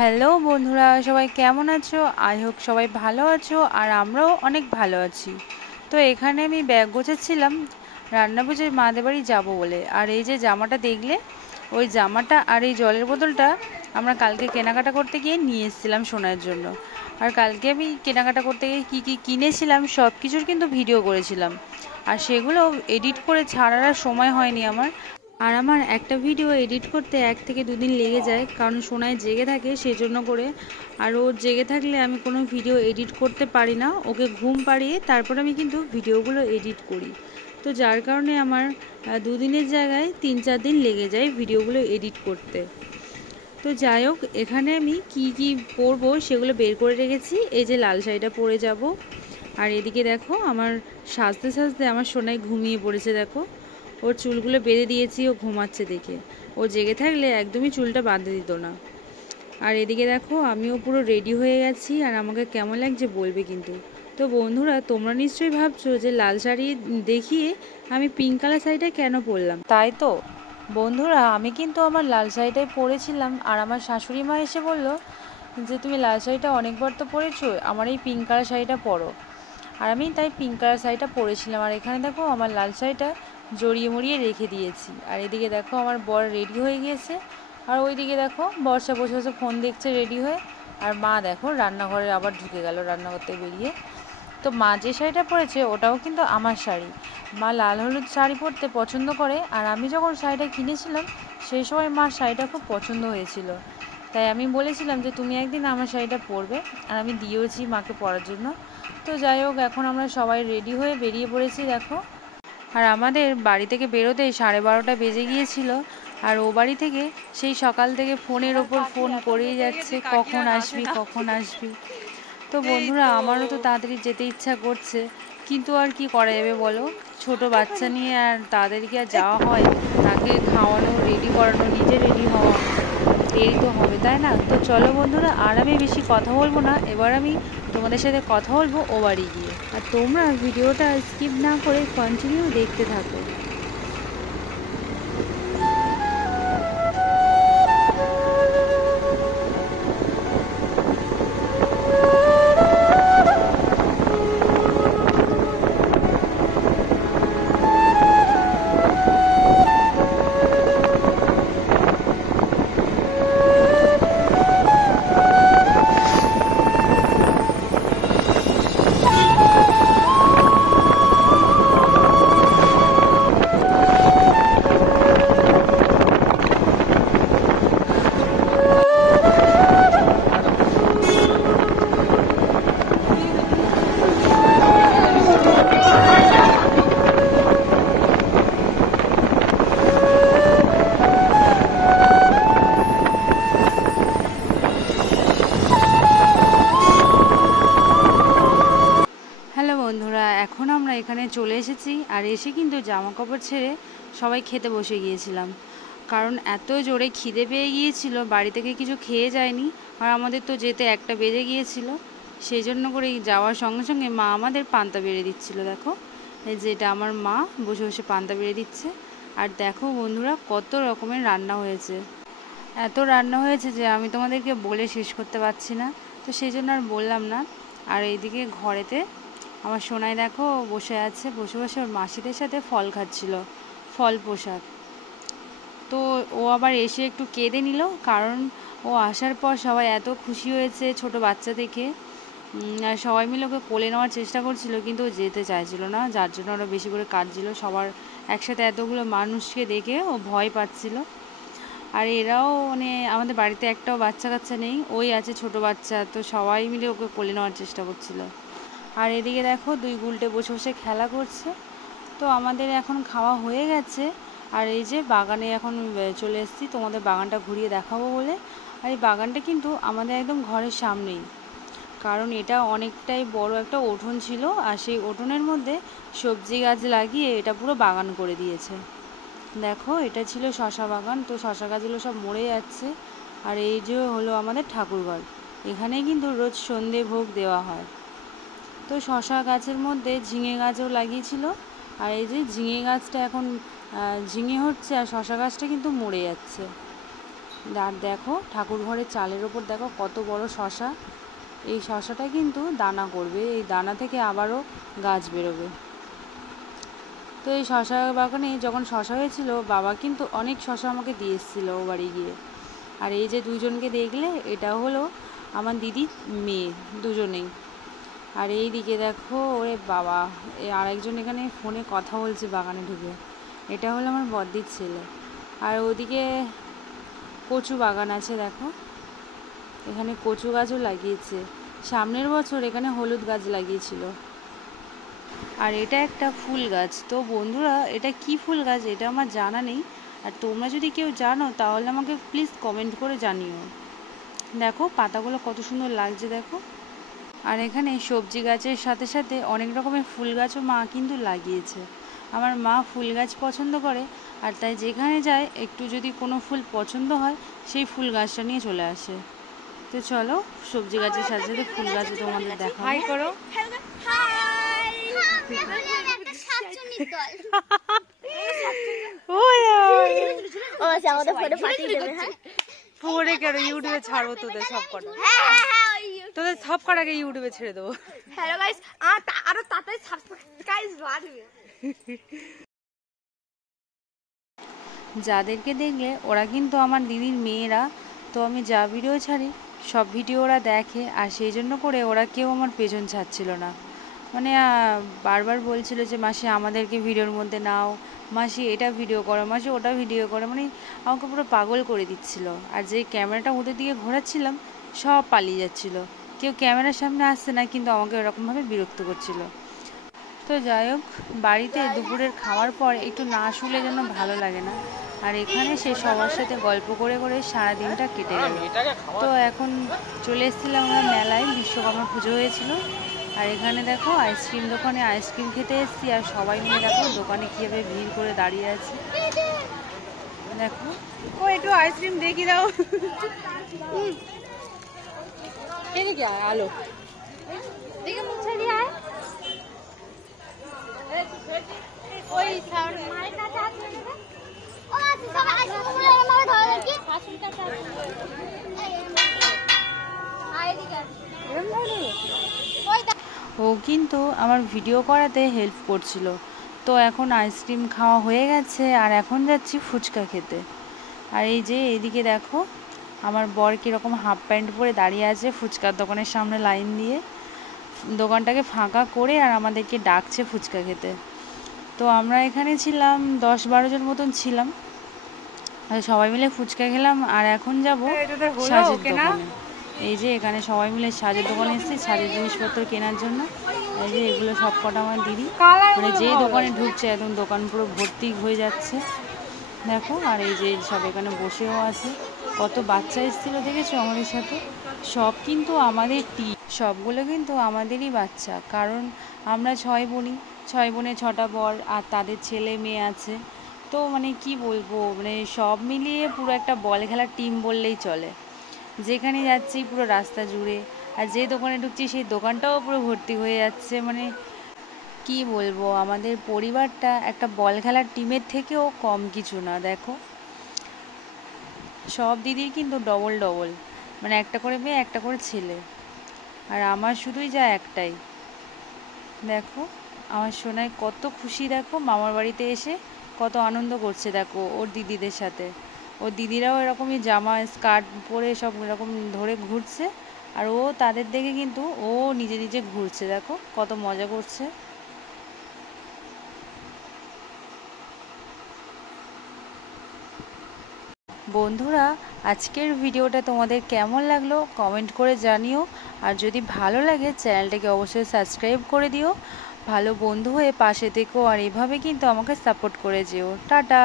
Hello বন্ধুরা, সবাই কেমন আছো? আই হোপ সবাই ভালো আছো, আর আমরাও অনেক ভালো আছি। তো এখানে আমি ব্যাগ গোছাচ্ছিলাম রান্নাপুজোর মাদের বাড়ি যাবো বলে। আর এই যে জামাটা দেখলে, ওই জামাটা আর এই জলের বোতলটা আমরা কালকে কেনাকাটা করতে গিয়ে নিয়ে এসেছিলাম সোনার জন্য। আর কালকে আমি কেনাকাটা করতে গিয়ে কী কী কিনেছিলাম সব কিছুর কিন্তু ভিডিও করেছিলাম, আর সেগুলো এডিট করে ছাড়ার আর সময় হয়নি আমার। আর আমার একটা ভিডিও এডিট করতে 1 থেকে 2 দিন লেগে যায়, কারণ সোনায় জেগে থাকে সেজন্য করে। আর ও জেগে থাকলে আমি কোনো ভিডিও এডিট করতে পারি না, ওকে ঘুম পাড়িয়ে তারপর আমি কিন্তু ভিডিওগুলো এডিট করি। তো যার কারণে আমার 2 দিনের জায়গায় 3-4 দিন লেগে যায় ভিডিওগুলো এডিট করতে। তো যাই হোক, এখানে আমি কি কি পরবো সেগুলো বের করে রেখেছি। এই যে লাল শাড়িটা পরে যাব। আর এদিকে দেখো, আমার সাজতে সাজতে আমার সোনায় ঘুমিয়ে পড়েছে। দেখো, ওর চুলগুলো বেঁধে দিয়েছি, ও ঘুমাচ্ছে দেখে। ও জেগে থাকলে একদমই চুলটা বাঁধতে দিত না। আর এদিকে দেখো, আমিও পুরো রেডি হয়ে গেছি, আর আমাকে কেমন লাগছে বলবে কিন্তু। তো বন্ধুরা, তোমরা নিশ্চয়ই ভাবছো যে লাল শাড়ি দেখিয়ে আমি পিঙ্ক কালার শাড়িটা কেন পরলাম, তাই তো? বন্ধুরা, আমি কিন্তু আমার লাল শাড়িটাই পরেছিলাম, আর আমার শাশুড়ি মা এসে বললো যে তুমি লাল শাড়িটা অনেকবার তো পরেছো, আমার এই পিঙ্ক কালার শাড়িটা পরো। আর আমি তাই পিঙ্ক কালার শাড়িটা পরেছিলাম। আর এখানে দেখো, আমার লাল শাড়িটা জড়িয়ে মরিয়ে রেখে দিয়েছি। আর এদিকে দেখো, আমার বর রেডি হয়ে গিয়েছে। আর ওইদিকে দেখো, বর্ষা বসে বসে ফোন দেখছে রেডি হয়ে। আর মা দেখো রান্নাঘরে আবার ঢুকে গেল রান্না করতে বেরিয়ে। তো মা যে শাড়িটা পরেছে ওটাও কিন্তু আমার শাড়ি। মা লাল হলুদ শাড়ি পরতে পছন্দ করে, আর আমি যখন শাড়িটা কিনেছিলাম সেই সময় মার শাড়িটা খুব পছন্দ হয়েছিল। তাই আমি বলেছিলাম যে তুমি একদিন আমার শাড়িটা পরবে, আর আমি দিয়েওছি মাকে পরার জন্য। তো যাই হোক, এখন আমরা সবাই রেডি হয়ে বেরিয়ে পড়েছি দেখো। আর আমাদের বাড়ি থেকে বেরোতেই 12:30 বেজে গিয়েছিল। আর ও বাড়ি থেকে সেই সকাল থেকে ফোনের ওপর ফোন করেই যাচ্ছে, কখন আসবি কখন আসবি। তো বন্ধুরা, আমারও তো তাড়াতাড়ি যেতে ইচ্ছা করছে, কিন্তু আর কি করা যাবে বলো? ছোট বাচ্চা নিয়ে আর তাদেরকে আর যাওয়া হয়? তাকে খাওয়ানো, রেডি করানো, নিজে রেডি হওয়া, দেরি তো হবে, তাই না? তো চলো বন্ধুরা, আর আমি বেশি কথা বলবো না, এবার আমি তোমাদের সাথে কথা বলবো ও বাড়ি গিয়ে। আর তোমরা ভিডিওটা স্কিপ না করে কন্টিনিউ দেখতে থাকো। হ্যালো বন্ধুরা, এখন আমরা এখানে চলে এসেছি। আর এসে কিন্তু জামা কাপড় ছেড়ে সবাই খেতে বসে গিয়েছিলাম, কারণ এত জোরে খিদে পেয়ে গিয়েছিল, বাড়ি থেকে কিছু খেয়ে যায়নি। আর আমাদের তো যেতে 1টা বেজে গিয়েছিল, সেই জন্য করে যাওয়ার সঙ্গে সঙ্গে মা আমাদের পান্তা বেড়ে দিচ্ছিল। দেখো, এই যে এটা আমার মা বসে বসে পান্তা বেড়ে দিচ্ছে। আর দেখো বন্ধুরা, কত রকমের রান্না হয়েছে। এত রান্না হয়েছে যে আমি তোমাদেরকে বলে শেষ করতে পারছি না, তো সেই জন্য আর বললাম না। আর এইদিকে ঘরেতে আমার সোনাই দেখো বসে আছে, বসে বসে ওর মাসিদের সাথে ফল খাচ্ছিল, ফল প্রসাদ। তো ও আবার এসে একটু কেঁদে নিল, কারণ ও আসার পর সবাই এত খুশি হয়েছে ছোট বাচ্চা দেখে। আর সবাই মিলে ওকে কোলে নেওয়ার চেষ্টা করছিল, কিন্তু ও যেতে চাইছিল না, যার জন্য ওরা বেশি করে কাঁদছিল। সবার একসাথে এতগুলো মানুষকে দেখে ও ভয় পাচ্ছিল। আর এরাও মানে আমাদের বাড়িতে একটাও বাচ্চা কাচ্চা নেই, ওই আছে ছোট বাচ্চা, তো সবাই মিলে ওকে কোলে নেওয়ার চেষ্টা করছিল। আর এদিকে দেখো, 2 গুলটে বসে বসে খেলা করছে। তো আমাদের এখন খাওয়া হয়ে গেছে। আর এই যে বাগানে এখন চলে এসেছি তোমাদের বাগানটা ঘুরিয়ে দেখাবো বলে। আর এই বাগানটা কিন্তু আমাদের একদম ঘরের সামনেই, কারণ এটা অনেকটাই বড় একটা উঠোন ছিল, আর সেই উঠোনের মধ্যে সবজি গাছ লাগিয়ে এটা পুরো বাগান করে দিয়েছে। দেখো, এটা ছিল শশা বাগান, তো শশা গাছগুলো সব মরে যাচ্ছে। আর এই যে হলো আমাদের ঠাকুরঘর, এখানেই কিন্তু রোজ সন্ধে ভোগ দেওয়া হয়। তো শশা গাছের মধ্যে ঝিঙে গাছও লাগিয়েছিল। আর এই যে ঝিঙে গাছটা এখন ঝিঙে হচ্ছে, আর শশা গাছটা কিন্তু মরে যাচ্ছে। আর দেখো ঠাকুর ঘরের চালের ওপর দেখো কত বড় শশা। এই শশাটা কিন্তু দানা করবে, এই দানা থেকে আবারও গাছ বেরোবে। তো এই শশা বাগানে যখন শশা হয়েছিল, বাবা কিন্তু অনেক শশা আমাকে দিয়ে এসেছিলো ও বাড়ি গিয়ে। আর এই যে দুজনকে দেখলে, এটা হলো আমার দিদির মেয়ে দুজনেই। আর এই দিকে দেখো, ওরে বাবা, আরেকজন এখানে ফোনে কথা বলছে বাগানে ঢুকে, এটা হলো আমার বদ্দির ছেলে। আর ওদিকে কচু বাগান আছে দেখো, এখানে কচু গাছও লাগিয়েছে। সামনের বছর এখানে হলুদ গাছ লাগিয়েছিল। আর এটা একটা ফুল গাছ। তো বন্ধুরা, এটা কি ফুল গাছ এটা আমার জানা নেই, আর তোমরা যদি কেউ জানো তাহলে আমাকে প্লিজ কমেন্ট করে জানিও। দেখো পাতাগুলো কত সুন্দর লাগছে দেখো। আর এখানে সবজি গাছের সাথে সাথে অনেক রকমের ফুল গাছও মা কিন্তু লাগিয়েছে। আমার মা ফুল গাছ পছন্দ করে, আর তাই যেখানে যায় একটু যদি কোনো ফুল পছন্দ হয় সেই ফুল গাছটা নিয়ে চলে আসে। তো চলো সবজি গাছের সাথে সাথে ফুল গাছও তোমাদের দেখো। হাই করো। পরে কেন ইউটিউবে ছাড়বো তোদের সব কটা, তোদের সব কটাকে ইউটিউবে ছেড়ে দেবো। হ্যালো গাইস, আরো তাড়াতাড়ি সাবস্ক্রাইব বাড়বে। যাদেরকে দেখলে ওরা কিন্তু আমার দিদির মেয়েরা। তো আমি যা ভিডিও ছাড়ি সব ভিডিও ওরা দেখে, আর সেই জন্য করে ওরা কেউ আমার পেছন ছাড়ছিল না। মানে বারবার বলছিল যে মাসি আমাদেরকে ভিডিওর মধ্যে নাও, মাসি এটা ভিডিও করো, মাসি ওটা ভিডিও করো, মানে আমাকে পুরো পাগল করে দিচ্ছিল। আর যে ক্যামেরাটা ওদের দিকে ঘোরাচ্ছিলাম সব পালিয়ে যাচ্ছিল, কেউ ক্যামেরার সামনে আসছে না, কিন্তু আমাকে এরকমভাবে বিরক্ত করছিল। তো যাই হোক, বাড়িতে দুপুরের খাওয়ার পর একটু না শুলে যেন ভালো লাগে না। আর এখানে সে সবার সাথে গল্প করে করে সারা দিনটা কেটে গেল। তো এখন চলে এসেছিলাম আমরা মেলায়, বিশ্বকর্মা পুজো হয়েছিল। আর এখানে দেখো আইসক্রিম দোকানে আইসক্রিম খেতে এসেছি, আর সবাই মিলে দেখো দোকানে কীভাবে ভিড় করে দাঁড়িয়ে আছে দেখো। ও একটু আইসক্রিম দেখি দাও। আলো দেখে মুখ ছাড়িয়ে আয়। ওই মায়ের কাছে আছে ও আছে সব আইসক্রিম গুলো এমন ধরে দেখি হাসিটা ও কিন্তু আমার ভিডিও করাতে হেল্প করছিল। তো এখন আইসক্রিম খাওয়া হয়ে গেছে, আর এখন যাচ্ছি ফুচকা খেতে। আর এই যে এইদিকে দেখো আমার বর কীরকম হাফ প্যান্ট পরে দাঁড়িয়ে আছে ফুচকার দোকানের সামনে লাইন দিয়ে, দোকানটাকে ফাঁকা করে আর আমাদেরকে ডাকছে ফুচকা খেতে। তো আমরা এখানে ছিলাম 10-12 জন মতন ছিলাম, আর সবাই মিলে ফুচকা খেলাম। আর এখন যাব সাজের দোকানে। এই যে এখানে সবাই মিলে সাজের দোকানে এসেছি সাজের জিনিসপত্র কেনার জন্য। এই যে এগুলো সব কটা আমার দিদি, মানে যেই দোকানে ঢুকছে একদম দোকান পুরো ভর্তি হয়ে যাচ্ছে দেখো। আর এই যে সব এখানে বসেও আছে, কত বাচ্চা এসেছিল দেখেছো আমাদের সাথে। সব কিন্তু আমাদের সবগুলো কিন্তু আমাদেরই বাচ্চা, কারণ আমরা 6 বোনই, 6 বোনে 6টা বর, আর তাদের ছেলে মেয়ে আছে। তো মানে কি বলবো, মানে সব মিলিয়ে পুরো একটা বল খেলার টিম বললেই চলে। যেখানে যাচ্ছি পুরো রাস্তা জুড়ে, আর যে দোকানে ঢুকছি সেই দোকানটাও পুরো ভর্তি হয়ে যাচ্ছে। মানে কি বলবো, আমাদের পরিবারটা একটা বল খেলার টিমের থেকেও কম কিছু না। দেখো সব দিদির কিন্তু ডবল ডবল, মানে একটা করে মেয়ে একটা করে ছেলে, আর আমার শুধুই যা একটাই। দেখো আমার সোনাই কত খুশি, দেখো মামার বাড়িতে এসে কত আনন্দ করছে দেখো ওর দিদিদের সাথে। ওর দিদিরাও এরকমই জামা স্কার্ট পরে সব এরকম ধরে ঘুরছে, আর ও তাদের দেখে কিন্তু ও নিজে নিজে ঘুরছে, দেখো কত মজা করছে। বন্ধুরা, আজকের ভিডিওটা তোমাদের কেমন লাগলো কমেন্ট করে জানিও, আর যদি ভালো লাগে চ্যানেলটাকে অবশ্যই সাবস্ক্রাইব করে দিও। ভালো বন্ধু হয়ে পাশে থেকো, আর এভাবে কিন্তু আমাকে সাপোর্ট করে যেও। টাটা।